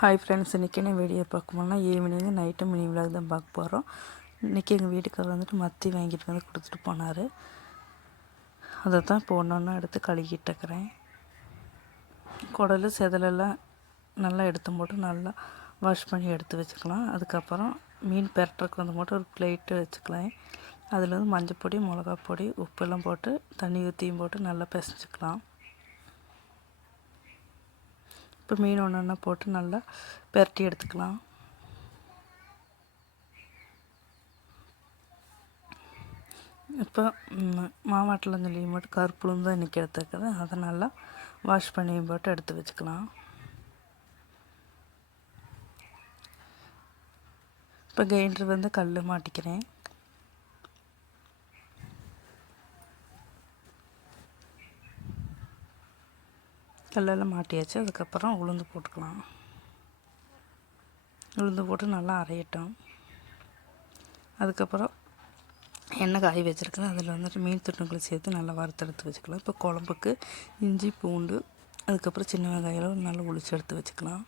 Hi friends, இன்றைக்கி என்ன video பார்க்க போனோம்னா ஈவினிங்கு நைட்டு மினி விலாக் தான் பார்க்க போகிறோம். இன்றைக்கி எங்கள் வீட்டுக்காரர் வந்துட்டு மத்தி வாங்கிட்டு வந்து கொடுத்துட்டு போனார். அதை தான் இப்போ ஒன்று எடுத்து கழுகிட்டு இருக்கிறேன். குடல் செதலெல்லாம் நல்லா எடுத்து போட்டு நல்லா வாஷ் பண்ணி எடுத்து வச்சுக்கலாம். அதுக்கப்புறம் மீன் பெரட்டுறதுக்கு வந்து மட்டும் ஒரு பிளேட்டு வச்சுக்கலாம். அதில் வந்து மஞ்சள் பொடி, மிளகாப் பொடி, உப்பெல்லாம் போட்டு தண்ணி ஊற்றியும் போட்டு நல்லா பிசைஞ்சிக்கலாம். இப்போ மீன் ஒன்று போட்டு நல்லா பெரட்டி எடுத்துக்கலாம். இப்போ மாவாட்டில் சொல்லி மட்டும் கருப்புளுந்து தான் இன்றைக்கி எடுத்துருக்குது. அதை நல்லா வாஷ் பண்ணி போட்டு எடுத்து வச்சுக்கலாம். இப்போ கிரைண்டர் வந்து கல் மாட்டிக்கிறேன். கல்லெல்லாம் மாட்டியாச்சு. அதுக்கப்புறம் உளுந்து போட்டுக்கலாம். உளுந்து போட்டு நல்லா அரையட்டும். அதுக்கப்புறம் எண்ணெய் காய் வச்சுருக்கேன். அதில் வந்துட்டு மீன் துண்டுகளை சேர்த்து நல்லா வறுத்தெடுத்து வச்சுக்கலாம். இப்போ குழம்புக்கு இஞ்சி, பூண்டு, அதுக்கப்புறம் சின்ன வெங்காயம் நல்லா உளிச்சு எடுத்து வச்சுக்கலாம்.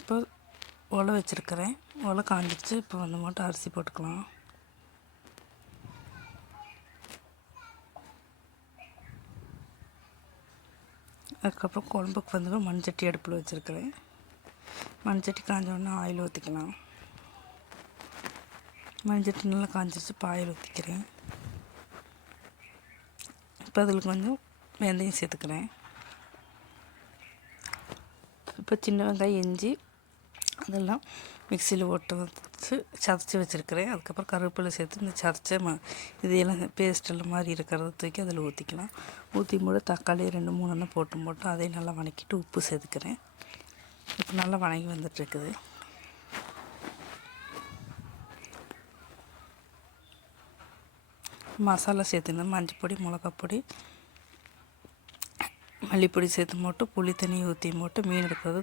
இப்போ உலை வச்சுருக்கிறேன். உலை காஞ்சிடுச்சு. இப்போ வந்து மட்டும் அரிசி போட்டுக்கலாம். அதுக்கப்புறம் குழம்புக்கு வந்து மண்சட்டி அடுப்பில் வச்சுருக்கிறேன். மண்சட்டி காஞ்சோடனே ஆயில் ஊற்றிக்கலாம். மண்சட்டி நல்லா காஞ்சிச்சு. இப்போ ஆயில் ஊற்றிக்கிறேன். இப்போ அதில் கொஞ்சம் வெந்தயம் சேர்த்துக்கிறேன். இப்போ சின்ன வெங்காயம், இஞ்சி அதெல்லாம் மிக்சியில் ஓட்ட வச்சு சதைச்சி வச்சுருக்கிறேன். அதுக்கப்புறம் கருவேப்பிலை சேர்த்து இந்த சதைச்ச இதையெல்லாம் பேஸ்டெல்லாம் மாதிரி இருக்கிறத தூக்கி அதில் ஊற்றிக்கலாம். ஊற்றி போட்டு தக்காளி 2-3 போட்டு அதையும் நல்லா வதக்கிட்டு உப்பு சேர்த்துக்கிறேன். இப்போ நல்லா வதங்கி வந்துட்டுருக்குது. மசாலா சேர்த்துருந்தேன். மஞ்சள் பொடி, மிளகாப் பொடி, மல்லிப்பொடி சேர்த்து போட்டு புளி தண்ணி ஊற்றி போட்டு மீன் இருக்கிறது